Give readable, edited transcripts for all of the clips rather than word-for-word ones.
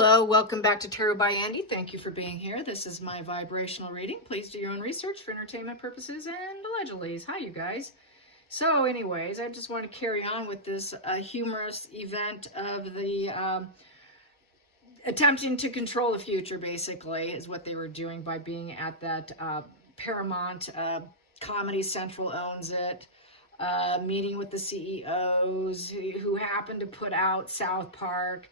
Hello, welcome back to Tarot by Andy. Thank you for being here. This is my vibrational reading. Please do your own research for entertainment purposes and allegedly. Hi, you guys. So anyways, I just want to carry on with this humorous event of the attempting to control the future, basically, is what they were doing by being at that Paramount, Comedy Central owns it, meeting with the CEOs who happened to put out South Park.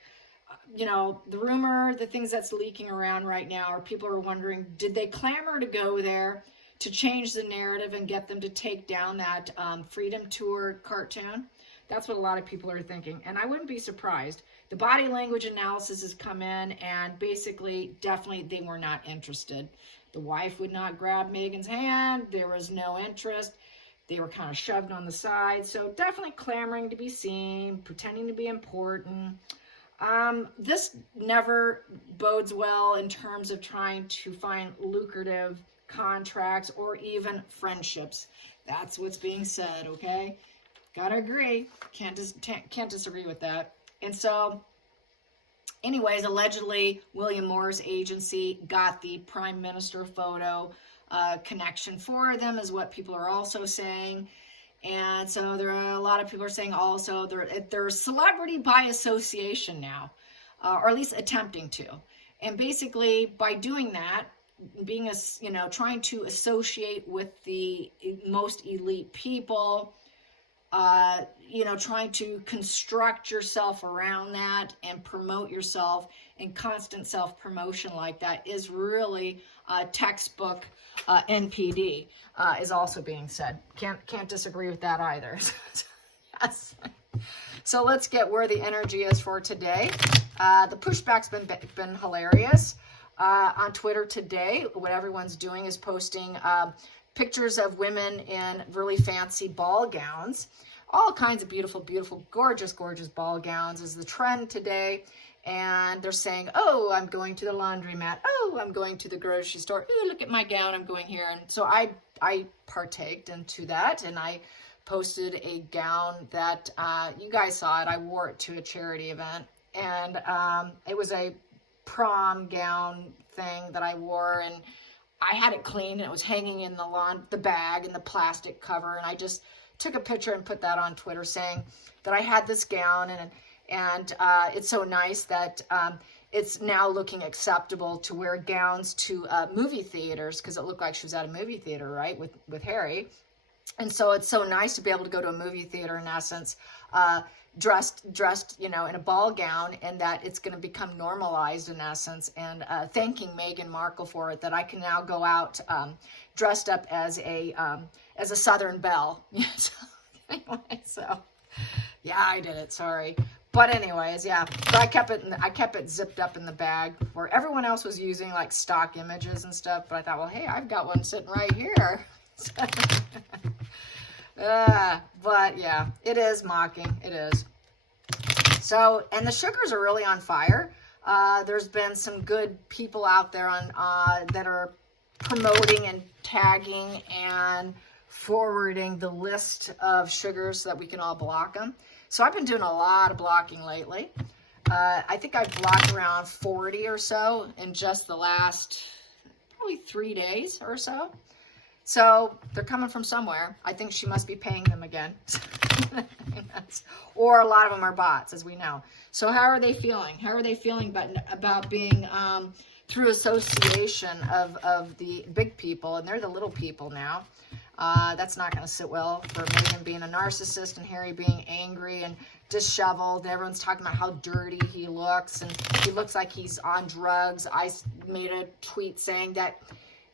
You know, the rumor, the things that's leaking around right now are people are wondering, did they clamor to go there to change the narrative and get them to take down that Freedom Tour cartoon? That's what a lot of people are thinking. And I wouldn't be surprised. The body language analysis has come in and basically, definitely they were not interested. The wife would not grab Megan's hand. There was no interest. They were kind of shoved on the side. So definitely clamoring to be seen, pretending to be important. This never bodes well in terms of trying to find lucrative contracts or even friendships. That's what's being said, okay? Gotta agree. Can't disagree with that. And so, anyways, allegedly, William Morris Agency got the Prime Minister photo connection for them, is what people are also saying. And so there are a lot of people are saying also they're celebrity by association now, or at least attempting to. And basically by doing that, being trying to associate with the most elite people, trying to construct yourself around that and promote yourself, and constant self-promotion like that is really textbook NPD, is also being said. Can't disagree with that either. Yes. So let's get where the energy is for today. The pushback's been hilarious. On Twitter today, what everyone's doing is posting pictures of women in really fancy ball gowns. All kinds of beautiful, beautiful, gorgeous, gorgeous ball gowns is the trend today. And they're saying, oh, I'm going to the laundromat. Oh, I'm going to the grocery store. Ooh, look at my gown. I'm going here. And so I partaked into that. And I posted a gown that you guys saw it. I wore it to a charity event. And it was a prom gown thing that I wore. And I had it cleaned. And it was hanging in the bag in the plastic cover. And I just took a picture and put that on Twitter saying that I had this gown. And it's so nice that it's now looking acceptable to wear gowns to movie theaters, because it looked like she was at a movie theater, right, with Harry. And so it's so nice to be able to go to a movie theater, in essence, dressed, in a ball gown, and that it's going to become normalized, in essence. And thanking Meghan Markle for it, that I can now go out dressed up as a Southern belle. Anyway, so yeah, I did it. Sorry. But anyways, yeah, so I kept it zipped up in the bag where everyone else was using like stock images and stuff. But I thought, well, hey, I've got one sitting right here. But yeah, it is mocking. It is. So, and the sugars are really on fire. There's been some good people out there that are promoting and tagging and forwarding the list of sugars so that we can all block them. So I've been doing a lot of blocking lately. I think I've blocked around 40 or so in just the last probably 3 days or so. So they're coming from somewhere. I think she must be paying them again. Or a lot of them are bots, as we know. So how are they feeling? How are they feeling about being through association of the big people, and they're the little people now? That's not going to sit well for Megan being a narcissist and Harry being angry and disheveled. Everyone's talking about how dirty he looks, and he looks like he's on drugs. I made a tweet saying that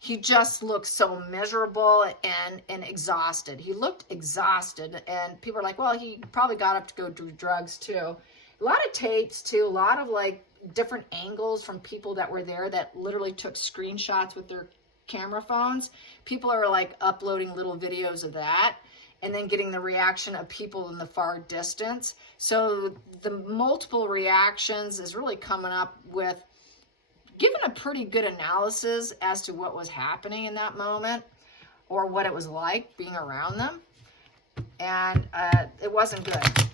he just looks so miserable and exhausted. He looked exhausted, and people are like, well, he probably got up to go do drugs too. A lot of tapes too, a lot of like different angles from people that were there that literally took screenshots with their camera phones. People are like uploading little videos of that and then getting the reaction of people in the far distance. So the multiple reactions is really coming up with giving a pretty good analysis as to what was happening in that moment or what it was like being around them. And it wasn't good.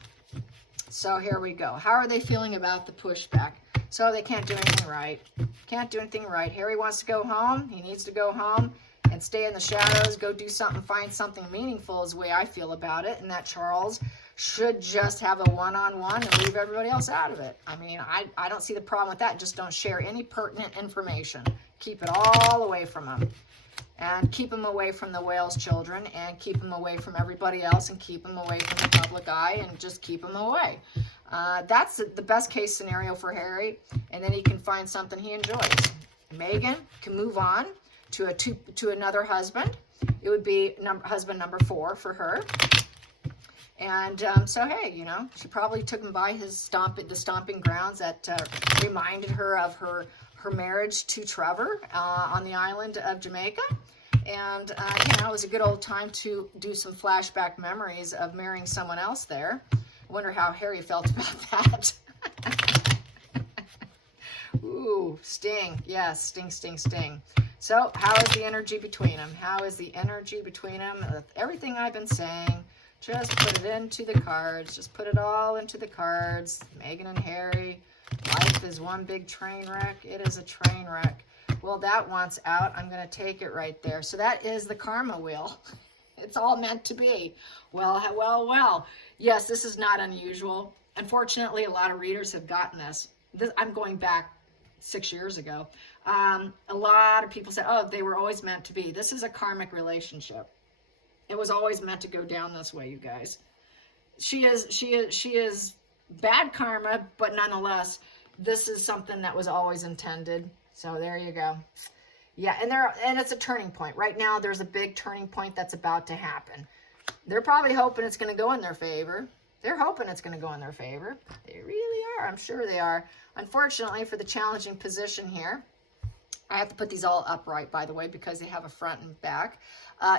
So here we go. How are they feeling about the pushback? So they can't do anything right. Can't do anything right. Harry wants to go home. He needs to go home and stay in the shadows, go do something, find something meaningful is the way I feel about it. And that Charles should just have a one-on-one and leave everybody else out of it. I mean, I don't see the problem with that. Just don't share any pertinent information. Keep it all away from them. And keep them away from the Wales children, and keep them away from everybody else, and keep them away from the public eye, and just keep them away. That's the best case scenario for Harry, and then he can find something he enjoys. Meghan can move on to another husband. It would be husband number 4 for her. And so, hey, you know, she probably took him by the stomping grounds that reminded her of her marriage to Trevor on the island of Jamaica. And, you know, it was a good old time to do some flashback memories of marrying someone else there. I wonder how Harry felt about that. Ooh, sting. Yes, sting, sting, sting. So how is the energy between them? How is the energy between them? Everything I've been saying, just put it into the cards. Just put it all into the cards. Meghan and Harry. Life is one big train wreck. It is a train wreck. Well, that wants out. I'm going to take it right there. So that is the karma wheel. It's all meant to be. Well, well, well. Yes, this is not unusual. Unfortunately, a lot of readers have gotten this. I'm going back 6 years ago. A lot of people say, oh, they were always meant to be. This is a karmic relationship. It was always meant to go down this way, you guys. She is bad karma, but nonetheless, this is something that was always intended. So there you go. Yeah, and it's a turning point. Right now, there's a big turning point that's about to happen. They're probably hoping it's going to go in their favor. They're hoping it's going to go in their favor. They really are. I'm sure they are. Unfortunately, for the challenging position here, I have to put these all upright, by the way, because they have a front and back,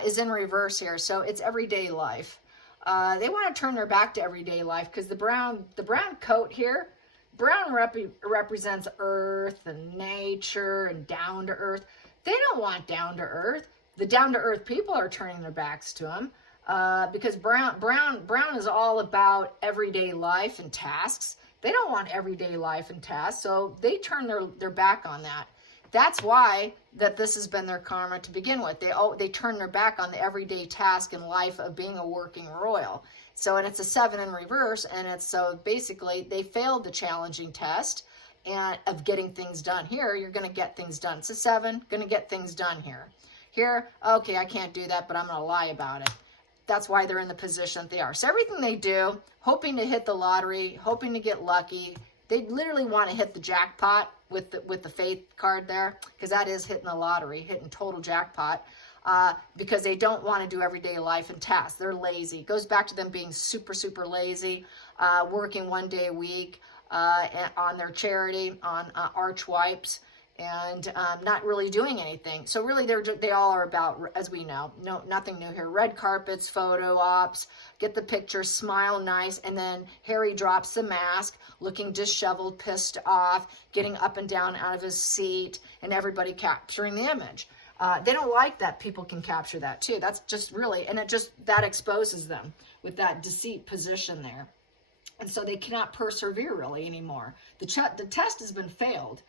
is in reverse here. So it's everyday life. They want to turn their back to everyday life because the brown coat here, brown represents earth and nature and down to earth. They don't want down to earth. The down to earth people are turning their backs to them because brown is all about everyday life and tasks. They don't want everyday life and tasks, so they turn their back on that. That's why that this has been their karma to begin with. They turn their back on the everyday task and life of being a working royal. So, and it's a 7 in reverse, and it's so basically they failed the challenging test and of getting things done. Here, you're going to get things done. It's a 7, going to get things done here. Here, okay, I can't do that, but I'm going to lie about it. That's why they're in the position they are. So everything they do, hoping to hit the lottery, hoping to get lucky, they literally want to hit the jackpot with the faith card there, because that is hitting the lottery, hitting total jackpot, because they don't want to do everyday life and tasks. They're lazy. It goes back to them being super, super lazy, working 1 day a week on their charity, on arch wipes, and not really doing anything. So really, they all are about, as we know, nothing new here. Red carpets, photo ops, get the picture, smile nice, and then Harry drops the mask, looking disheveled, pissed off, getting up and down out of his seat, and everybody capturing the image. They don't like that people can capture that too. That's just really, and that exposes them with that deceit position there. And so they cannot persevere really anymore. The test has been failed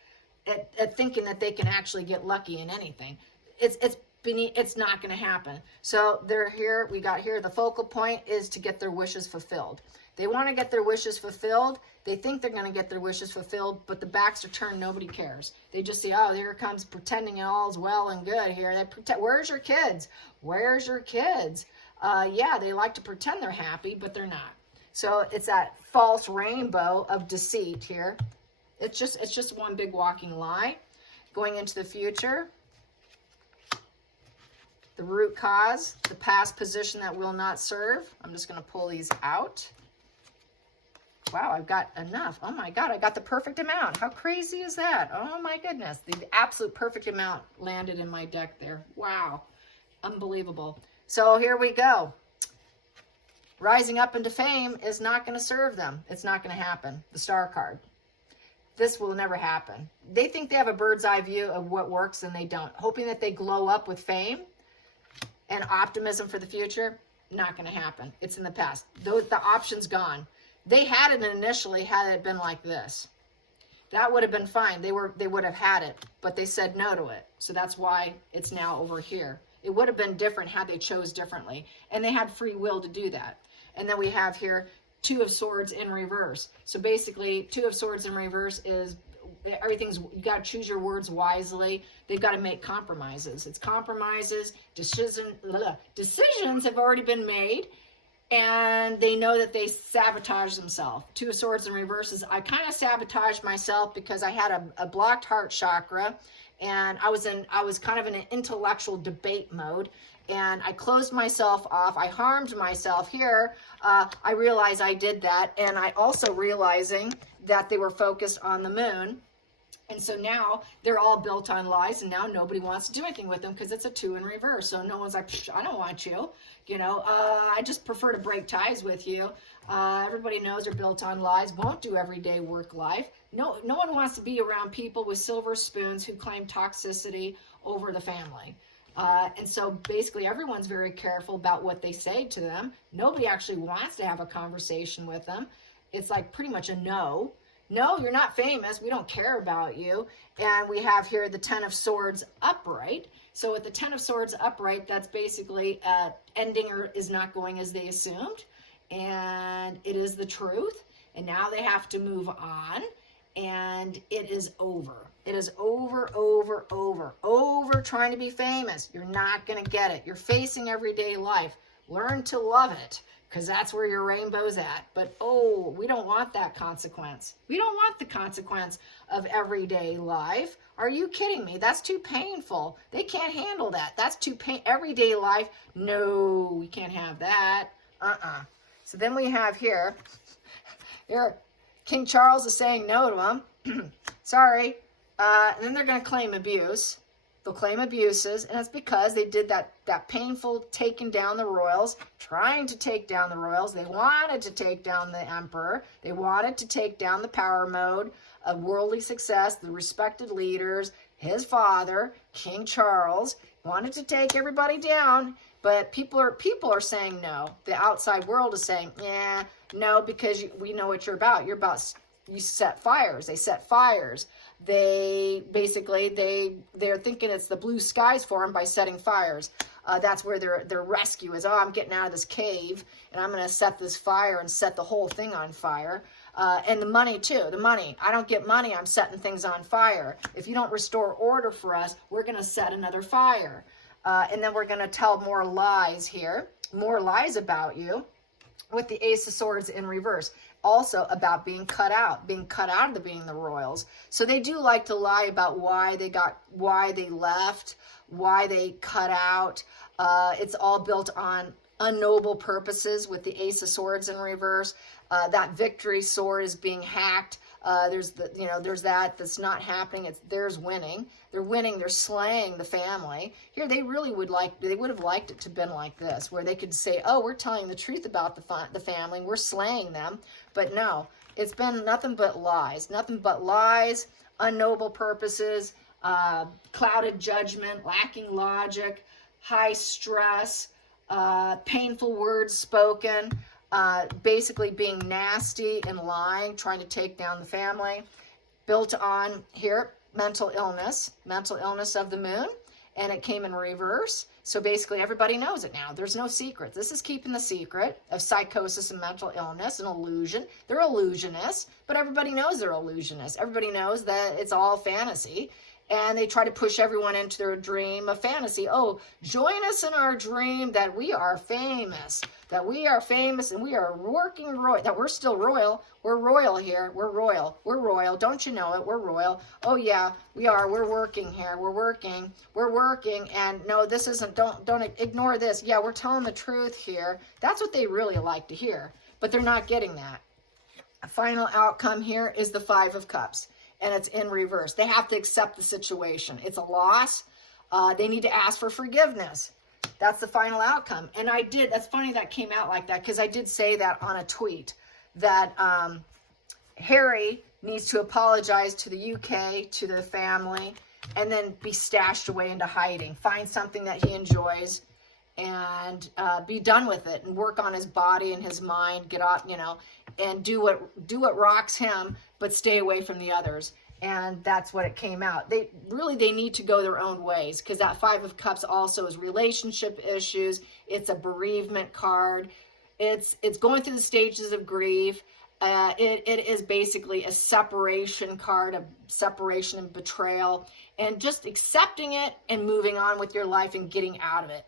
at thinking that they can actually get lucky in anything. It's not going to happen. So they're here. We got here. The focal point is to get their wishes fulfilled. They want to get their wishes fulfilled. They think they're going to get their wishes fulfilled, but the backs are turned. Nobody cares. They just see, oh, here comes pretending all's well and good here. They pretend. Where's your kids? Where's your kids? Yeah, they like to pretend they're happy, but they're not. So it's that false rainbow of deceit here. It's just one big walking lie. Going into the future, the root cause, the past position that will not serve. I'm just going to pull these out. Wow, I've got enough. Oh my God, I got the perfect amount. How crazy is that? Oh my goodness, the absolute perfect amount landed in my deck there. Wow, unbelievable. So here we go. Rising up into fame is not going to serve them. It's not going to happen. The star card. This will never happen. They think they have a bird's eye view of what works and they don't. Hoping that they glow up with fame and optimism for the future, not going to happen. It's in the past. The option's gone. They had it initially had it been like this. That would have been fine. They would have had it, but they said no to it. So that's why it's now over here. It would have been different had they chose differently. And they had free will to do that. And then we have here Two of Swords in reverse. So basically, Two of Swords in reverse is everything's, you got to choose your words wisely. They've got to make compromises. It's compromises, decisions have already been made. And they know that they sabotage themselves. Two of Swords in reverse is, I kind of sabotaged myself because I had a blocked heart chakra, and I was kind of in an intellectual debate mode, and I closed myself off. I harmed myself here. I realized I did that, and I also realizing that they were focused on the moon. And so now they're all built on lies, and now nobody wants to do anything with them because it's a 2 in reverse. So no one's like, I don't want you. You know, I just prefer to break ties with you. Everybody knows they're built on lies, won't do everyday work life. No one wants to be around people with silver spoons who claim toxicity over the family. And so basically everyone's very careful about what they say to them. Nobody actually wants to have a conversation with them. It's like pretty much a no. No, you're not famous. We don't care about you. And we have here the 10 of Swords upright. So with the 10 of Swords upright, that's basically ending or is not going as they assumed. And it is the truth. And now they have to move on. And it is over. It is over trying to be famous. You're not going to get it. You're facing everyday life. Learn to love it, because that's where your rainbow's at. But, oh, we don't want that consequence. We don't want the consequence of everyday life. Are you kidding me? That's too painful. They can't handle that. That's too everyday life. No, we can't have that. So then we have here, King Charles is saying no to him. Sorry. And then they're going to claim abuse. They'll claim abuses, and it's because they did that painful taking down the royals, trying to take down the royals. They wanted to take down the emperor. They wanted to take down the power mode of worldly success, the respected leaders, his father, King Charles, wanted to take everybody down. But people are saying no. The outside world is saying, yeah, no, because we know what you're about. You set fires. They set fires. They basically, they're thinking it's the blue skies for them by setting fires. That's where their rescue is. Oh, I'm getting out of this cave, and I'm going to set this fire and set the whole thing on fire. And the money, too. The money. I don't get money. I'm setting things on fire. If you don't restore order for us, we're going to set another fire. And then we're going to tell more lies here. More lies about you with the Ace of Swords in reverse. Also about being cut out of being the royals. So they do like to lie about why they left, why they cut out. It's all built on unnoble purposes with the Ace of Swords in reverse. That victory sword is being hacked. There's that's not happening. There's winning. They're winning. They're slaying the family. Here, they would have liked it to have been like this, where they could say, oh, we're telling the truth about the family. We're slaying them. But no, it's been nothing but lies, unnoble purposes, clouded judgment, lacking logic, high stress, painful words spoken, basically being nasty and lying, trying to take down the family, built on here, mental illness of the moon, and it came in reverse. So basically everybody knows it now. There's no secret. This is keeping the secret of psychosis and mental illness and illusion. They're illusionists, but everybody knows they're illusionists. Everybody knows that it's all fantasy. And they try to push everyone into their dream of fantasy. Oh, join us in our dream that we are famous, and we are working royal, that we're still royal. We're royal here. We're royal. Don't you know it? We're royal. Oh yeah, we are. We're working here. We're working. And no, this isn't, don't ignore this. Yeah, we're telling the truth here. That's what they really like to hear, but they're not getting that. A final outcome here is the 5 of Cups. And it's in reverse. They have to accept the situation. It's a loss. They need to ask for forgiveness. That's the final outcome. And that's funny that came out like that, because I did say that on a tweet, that Harry needs to apologize to the UK, to the family, and then be stashed away into hiding. Find something that he enjoys and be done with it, and work on his body and his mind, get off, and do what rocks him, but stay away from the others. And that's what it came out. They need to go their own ways, because that Five of Cups also is relationship issues. It's a bereavement card. It's going through the stages of grief. It is basically a separation card, of separation and betrayal, and just accepting it and moving on with your life and getting out of it.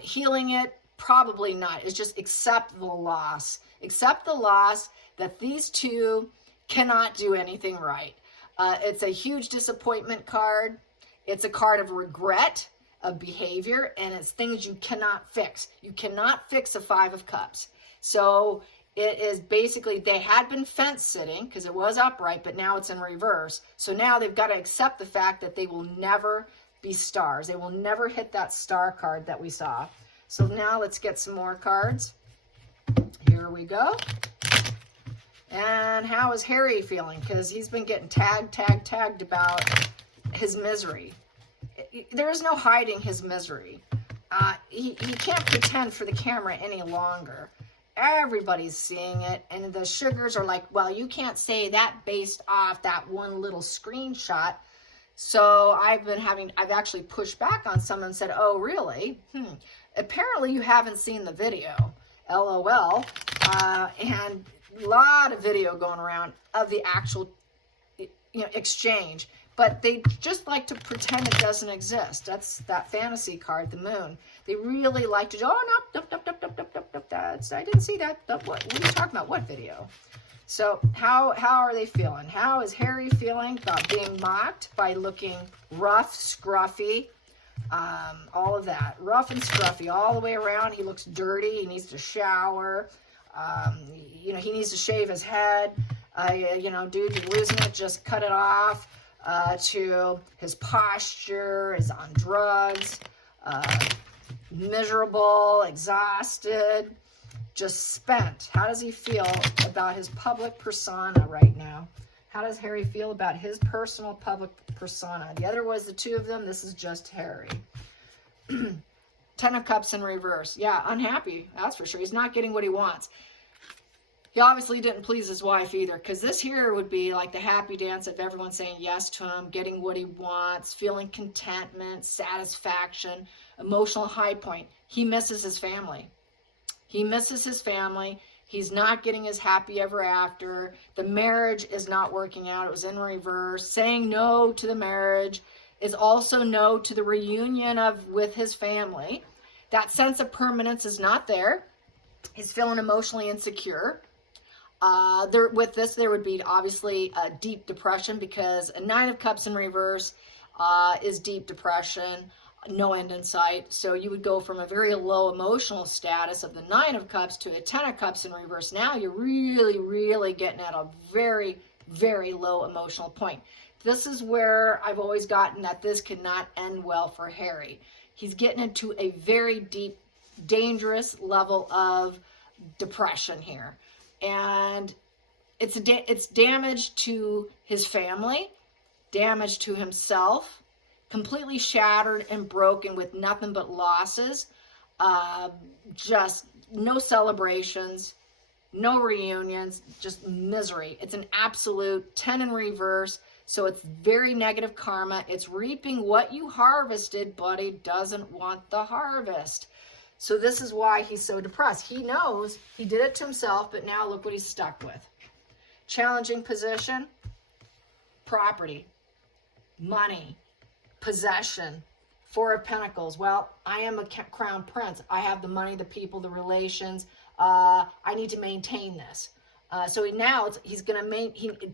Healing it, probably not. It's just accept the loss. Accept the loss that these two cannot do anything right. It's a huge disappointment card. It's a card of regret of behavior, and it's things you cannot fix. You cannot fix a Five of Cups. So it is basically, they had been fence sitting because it was upright, but now it's in reverse. So now they've got to accept the fact that they will never be stars. They will never hit that star card that we saw. So now let's get some more cards. Here we go. And how is Harry feeling? Because he's been getting tagged about his misery. There is no hiding his misery. He can't pretend for the camera any longer. Everybody's seeing it, and the sugars are like, well, you can't say that based off that one little screenshot. So I've actually pushed back on someone and said, oh, really? Apparently you haven't seen the video. LOL. And a lot of video going around of the actual, exchange. But they just like to pretend it doesn't exist. That's that fantasy card, the moon. They really like to, I didn't see that. What are you talking about? What video? So how are they feeling? How is Harry feeling about being mocked by looking rough, scruffy, all of that. Rough and scruffy all the way around. He looks dirty. He needs to shower. He needs to shave his head. Dude, you're losing it. Just cut it off. To his posture is on drugs, miserable, exhausted, just spent. How does he feel about his public persona right now? How does Harry feel about his personal public persona? The other was the two of them. This is just Harry. 10 of Cups in reverse. Yeah, unhappy. That's for sure. He's not getting what he wants. He obviously didn't please his wife either, because this here would be like the happy dance of everyone saying yes to him, getting what he wants, feeling contentment, satisfaction, emotional high point. He misses his family. He misses his family. He's not getting his happy ever after. The marriage is not working out. It was in reverse. Saying no to the marriage is also no to the reunion with his family. That sense of permanence is not there. He's feeling emotionally insecure. With this, there would be obviously a deep depression, because a 9 of Cups in reverse is deep depression, no end in sight. So you would go from a very low emotional status of the 9 of Cups to a 10 of Cups in reverse. Now you're really, really getting at a very, very low emotional point. This is where I've always gotten that this cannot end well for Harry. He's getting into a very deep, dangerous level of depression here. And it's damage to his family, damage to himself, completely shattered and broken with nothing but losses, just no celebrations, no reunions, just misery. It's an absolute 10 in reverse. So it's very negative karma. It's reaping what you harvested, but he doesn't want the harvest. So this is why he's so depressed. He knows he did it to himself, but now look what he's stuck with. Challenging position, property, money, possession, 4 of Pentacles. Well, I am a crown prince. I have the money, the people, the relations. I need to maintain this. So he's going to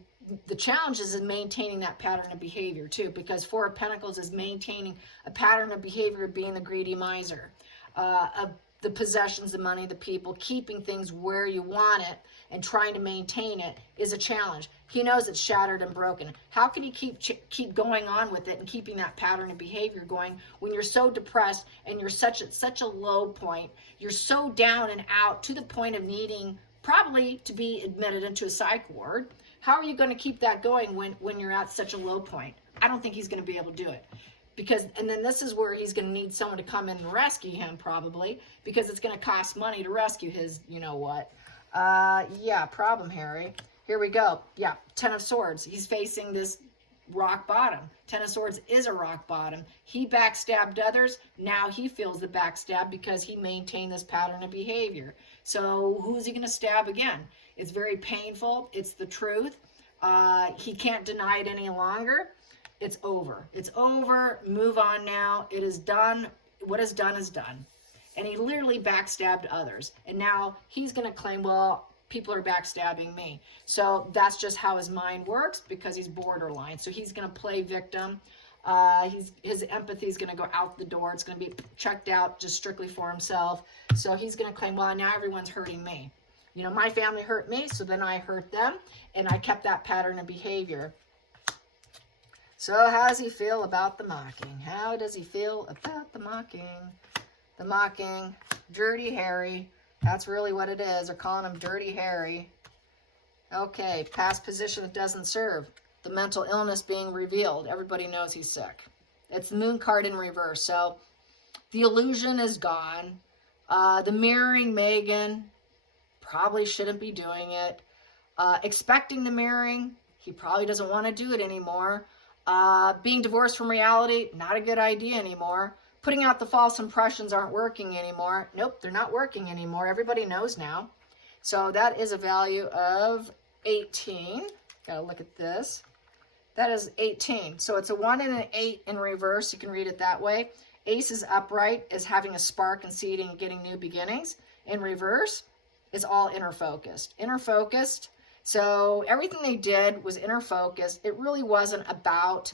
the challenge is in maintaining that pattern of behavior too, because 4 of Pentacles is maintaining a pattern of behavior of being the greedy miser. Of the possessions, the money, the people, keeping things where you want it and trying to maintain it is a challenge. He knows it's shattered and broken. How can he keep going on with it and keeping that pattern of behavior going when you're so depressed and you're such a low point? You're so down and out to the point of needing probably to be admitted into a psych ward. How are you going to keep that going when you're at such a low point? I don't think he's going to be able to do it. And then this is where he's going to need someone to come in and rescue him, probably, because it's going to cost money to rescue his, problem, Harry. Here we go. Yeah, 10 of Swords. He's facing this rock bottom. Ten of Swords is a rock bottom. He backstabbed others. Now he feels the backstab because he maintained this pattern of behavior. So who's he going to stab again? It's very painful. It's the truth. He can't deny it any longer. It's over. It's over. Move on now. It is done. What is done is done. And he literally backstabbed others. And now he's going to claim, well, people are backstabbing me. So that's just how his mind works because he's borderline. So he's going to play victim. His empathy is going to go out the door. It's going to be checked out just strictly for himself. So he's going to claim, well, now everyone's hurting me. You know, my family hurt me, so then I hurt them. And I kept that pattern of behavior. So how does he feel about the mocking? How does he feel about the mocking? The mocking, Dirty Harry. That's really what it is. They're calling him Dirty Harry. Okay, past position that doesn't serve. The mental illness being revealed. Everybody knows he's sick. It's the moon card in reverse. So the illusion is gone. The mirroring, Megan, probably shouldn't be doing it. Expecting the mirroring, he probably doesn't want to do it anymore. Being divorced from reality, not a good idea anymore. Putting out the false impressions aren't working anymore. Nope, they're not working anymore. Everybody knows now. So that is a value of 18. Gotta look at this. That is 18. So it's a 1 and an 8 in reverse. You can read it that way. Ace is upright, is having a spark and seeding and getting new beginnings. In reverse, it's all inner focused. Inner focused. So everything they did was inner focused. It really wasn't about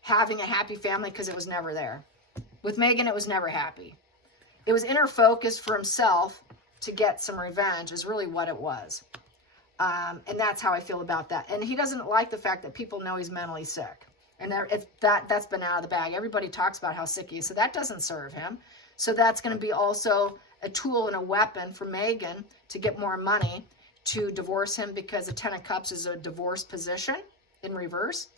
having a happy family because it was never there. With Megan, it was never happy. It was inner focused for himself to get some revenge is really what it was. And that's how I feel about that. And he doesn't like the fact that people know he's mentally sick. And that's been out of the bag. Everybody talks about how sick he is. So that doesn't serve him. So that's going to be also a tool and a weapon for Megan to get more money to divorce him because the Ten of Cups is a divorce position in reverse.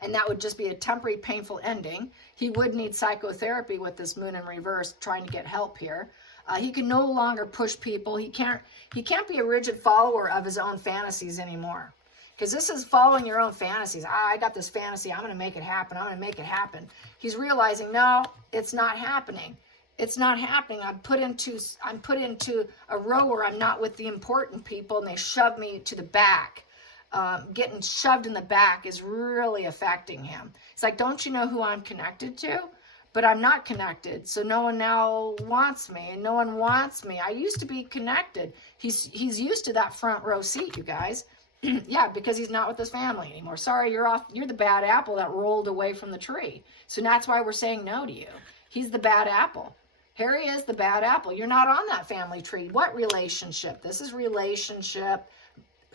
And that would just be a temporary painful ending. He would need psychotherapy with this moon in reverse, trying to get help here. He can no longer push people. He can't be a rigid follower of his own fantasies anymore. Because this is following your own fantasies. I got this fantasy. I'm going to make it happen. I'm going to make it happen. He's realizing, no, it's not happening. It's not happening. I'm put into a row where I'm not with the important people, and they shove me to the back. Getting shoved in the back is really affecting him. It's like, don't you know who I'm connected to? But I'm not connected, so no one now wants me, and no one wants me. I used to be connected. He's used to that front row seat, you guys. Yeah, because he's not with his family anymore. Sorry, you're off. You're the bad apple that rolled away from the tree. So that's why we're saying no to you. He's the bad apple. Harry is the bad apple. You're not on that family tree. What relationship? This is relationship.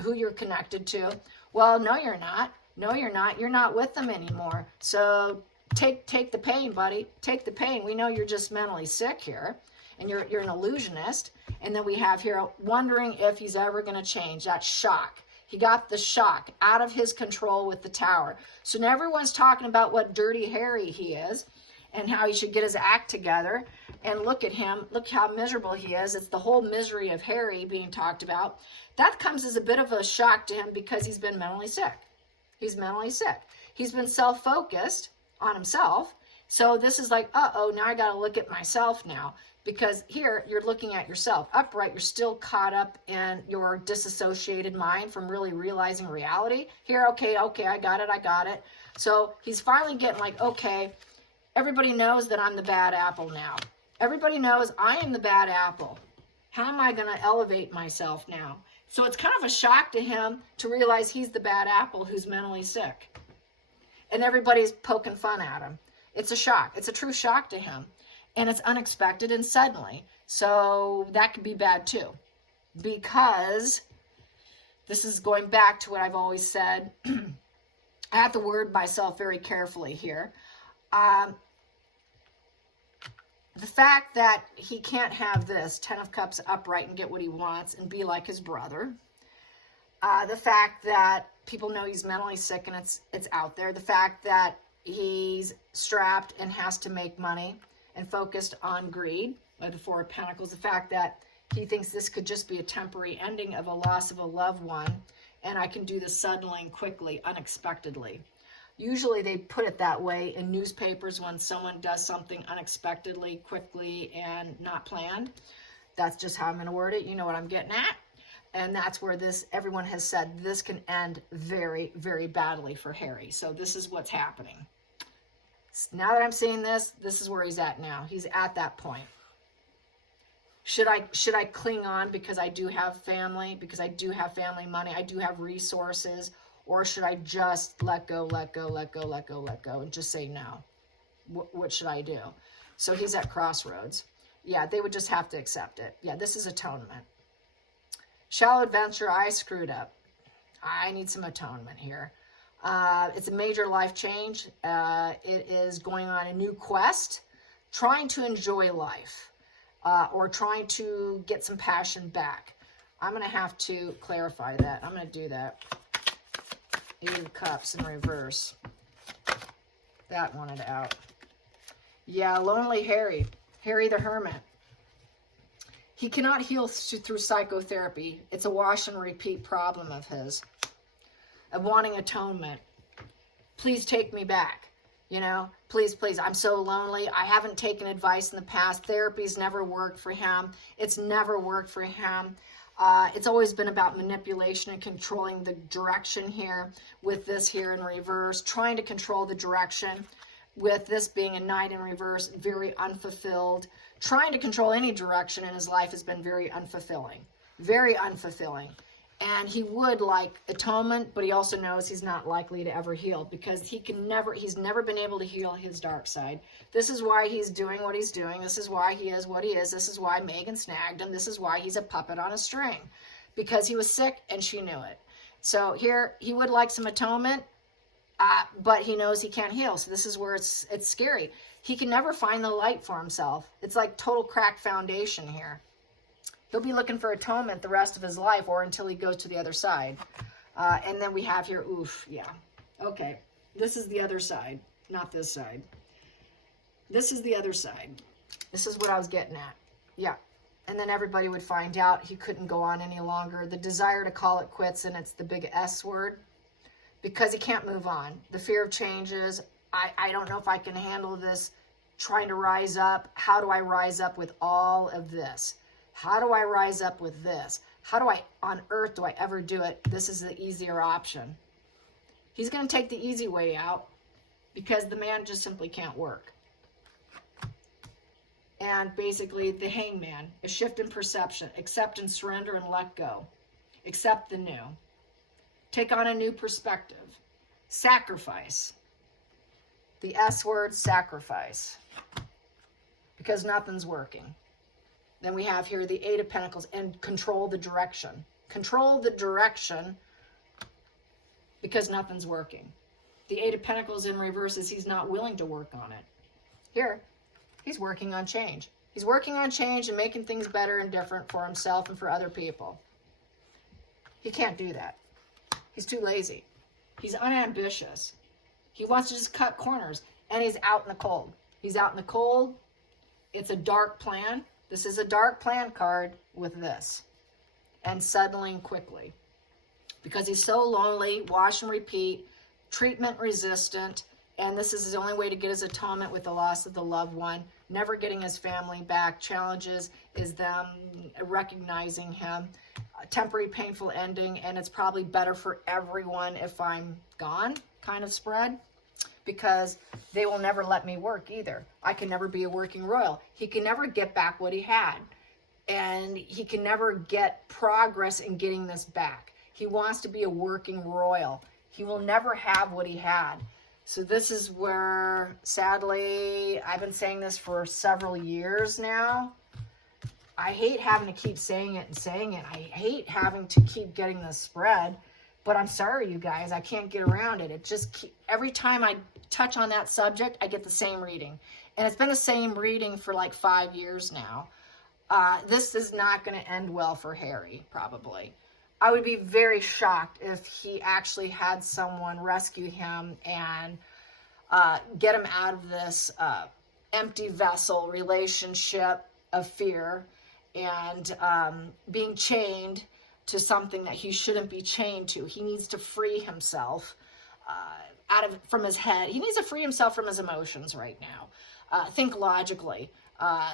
Who you're connected to. Well, no, you're not. No, you're not. You're not with them anymore. So take the pain, buddy. Take the pain. We know you're just mentally sick here, and you're an illusionist. And then we have here wondering if he's ever going to change. That shock. He got the shock out of his control with the Tower. So now everyone's talking about what Dirty Harry he is and how he should get his act together. And look at him. Look how miserable he is. It's the whole misery of Harry being talked about. That comes as a bit of a shock to him because he's been mentally sick. He's mentally sick. He's been self-focused on himself. So this is like, uh-oh, now I got to look at myself now. Because here, you're looking at yourself. Upright, you're still caught up in your disassociated mind from really realizing reality. Here, okay, I got it. So he's finally getting like, okay, everybody knows that I'm the bad apple now. Everybody knows I am the bad apple. How am I going to elevate myself now? So it's kind of a shock to him to realize he's the bad apple who's mentally sick. And everybody's poking fun at him. It's a shock. It's a true shock to him. And it's unexpected and suddenly. So that could be bad too. Because this is going back to what I've always said. I have to word myself very carefully here. The fact that he can't have this, 10 of Cups upright and get what he wants and be like his brother. The fact that people know he's mentally sick and it's out there. The fact that he's strapped and has to make money and focused on greed, by the Four of Pentacles. The fact that he thinks this could just be a temporary ending of a loss of a loved one, and I can do this suddenly and quickly, unexpectedly. Usually they put it that way in newspapers when someone does something unexpectedly, quickly, and not planned. That's just how I'm going to word it. You know what I'm getting at. And that's where everyone has said this can end very, very badly for Harry. So this is what's happening. Now that I'm seeing this is where he's at now. He's at that point. Should I cling on because I do have family, because I do have family money, I do have resources, or should I just let go, and just say no? What should I do? So he's at crossroads. Yeah, they would just have to accept it. Yeah, this is atonement. Shallow adventure, I screwed up. I need some atonement here. It's a major life change. It is going on a new quest, trying to enjoy life, or trying to get some passion back. I'm going to have to clarify that. I'm going to do that. Eight of Cups in reverse. That wanted out. Yeah, lonely Harry. Harry the Hermit. He cannot heal through psychotherapy. It's a wash and repeat problem of his. Of wanting atonement. Please take me back. You know, please, please. I'm so lonely. I haven't taken advice in the past. Therapy's never worked for him. It's never worked for him. It's always been about manipulation and controlling the direction here, with this here in reverse, trying to control the direction, with this being a Knight in reverse, very unfulfilled. Trying to control any direction in his life has been very unfulfilling. Very unfulfilling. And he would like atonement, but he also knows he's not likely to ever heal, because he's never been able to heal his dark side. This is why he's doing what he's doing. This is why he is what he is. This is why Megan snagged him. This is why he's a puppet on a string, because he was sick and she knew it. So here, he would like some atonement, but he knows he can't heal. So this is where it's scary. He can never find the light for himself. It's like total cracked foundation here. He'll be looking for atonement the rest of his life, or until he goes to the other side. And then we have here, oof, yeah. Okay, this is the other side, not this side. This is the other side. This is what I was getting at. Yeah. And then everybody would find out he couldn't go on any longer. The desire to call it quits, and it's the big S word, because he can't move on. The fear of changes. I don't know if I can handle this, trying to rise up. How do I rise up with all of this? How do I rise up with this? How on earth do I ever do it? This is the easier option. He's going to take the easy way out, because the man just simply can't work. And basically the Hangman, a shift in perception, accept and surrender and let go. Accept the new. Take on a new perspective. Sacrifice. The S word, sacrifice. Because nothing's working. Then we have here the Eight of Pentacles, and control the direction. Control the direction, because nothing's working. The Eight of Pentacles in reverse is he's not willing to work on it. Here, he's working on change. He's working on change and making things better and different for himself and for other people. He can't do that. He's too lazy. He's unambitious. He wants to just cut corners, and he's out in the cold. He's out in the cold. It's a dark plan. This is a dark plan card with this. And settling quickly. Because he's so lonely, wash and repeat, treatment resistant, and this is the only way to get his atonement with the loss of the loved one. Never getting his family back. Challenges is them recognizing him. A temporary painful ending, and it's probably better for everyone if I'm gone kind of spread, because they will never let me work either. I can never be a working royal. He can never get back what he had, and he can never get progress in getting this back. He wants to be a working royal. He will never have what he had. So this is where, sadly, I've been saying this for several years now. I hate having to keep saying it and saying it. I hate having to keep getting this spread. But I'm sorry, you guys, I can't get around it. It just, every time I touch on that subject, I get the same reading. And it's been the same reading for like 5 years now. This is not going to end well for Harry, probably. I would be very shocked if he actually had someone rescue him and get him out of this empty vessel relationship of fear and being chained to something that he shouldn't be chained to. He needs to free himself. from his head. He needs to free himself from his emotions right now. Think logically.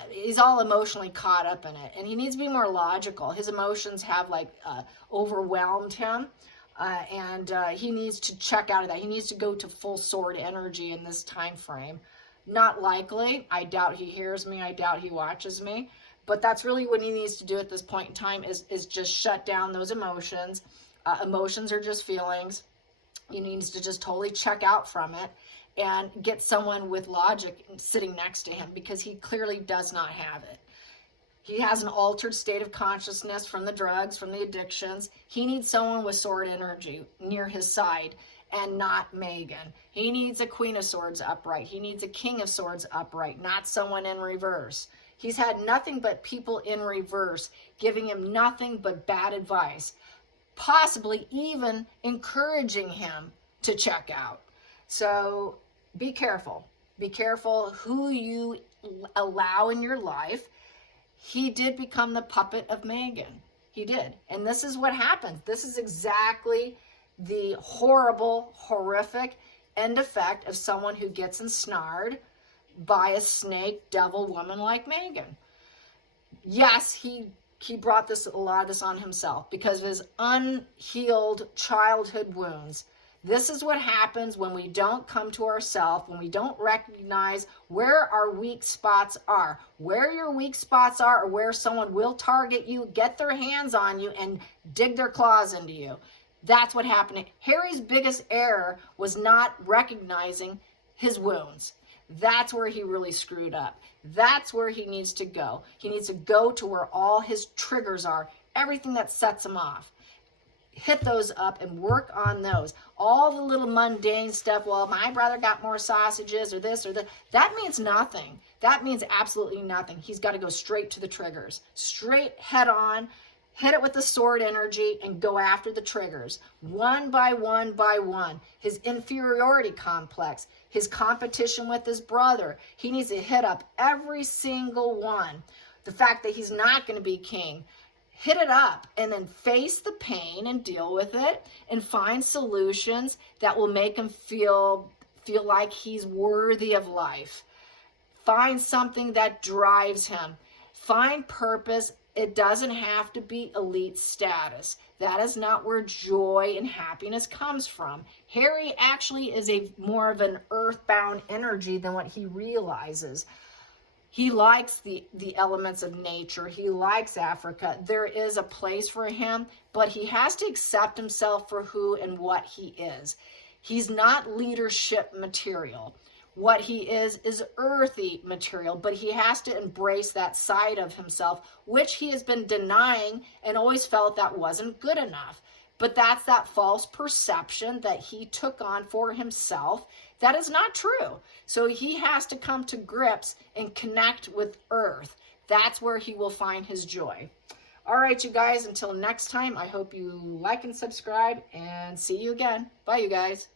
He's all emotionally caught up in it, and he needs to be more logical. His emotions have like overwhelmed him, and he needs to check out of that. He needs to go to full sword energy in this time frame. Not likely. I doubt he hears me. I doubt he watches me. But that's really what he needs to do at this point in time is just shut down those emotions. Emotions are just feelings. He needs to just totally check out from it and get someone with logic sitting next to him, because he clearly does not have it. He has an altered state of consciousness from the drugs, from the addictions. He needs someone with sword energy near his side, and not Megan. He needs a Queen of Swords upright. He needs a King of Swords upright, not someone in reverse. He's had nothing but people in reverse giving him nothing but bad advice, possibly even encouraging him to check out. So be careful. Be careful who you allow in your life. He did become the puppet of Megan. He did. And this is what happens. This is exactly the horrible, horrific end effect of someone who gets ensnared by a snake devil woman like Megan. Yes, he brought a lot of this on himself because of his unhealed childhood wounds. This is what happens when we don't come to ourselves, when we don't recognize where our weak spots are. Where your weak spots are, or where someone will target you, get their hands on you, and dig their claws into you. That's what happened. Harry's biggest error was not recognizing his wounds. That's where he really screwed up. That's where he needs to go. He needs to go to where all his triggers are, everything that sets him off. Hit those up and work on those. All the little mundane stuff, well, my brother got more sausages or this or that, that means nothing. That means absolutely nothing. He's got to go straight to the triggers, straight head on, hit it with the sword energy and go after the triggers, one by one by one. His inferiority complex, his competition with his brother, he needs to hit up every single one. The fact that he's not going to be king, hit it up and then face the pain and deal with it and find solutions that will make him feel like he's worthy of life. Find something that drives him. Find purpose. It doesn't have to be elite status. That is not where joy and happiness comes from. Harry actually is more of an earthbound energy than what he realizes. He likes the elements of nature. He likes Africa. There is a place for him, but he has to accept himself for who and what he is. He's not leadership material. What he is earthy material, but he has to embrace that side of himself, which he has been denying and always felt that wasn't good enough. But that's that false perception that he took on for himself. That is not true. So he has to come to grips and connect with earth. That's where he will find his joy. All right, you guys, until next time, I hope you like and subscribe, and see you again. Bye, you guys.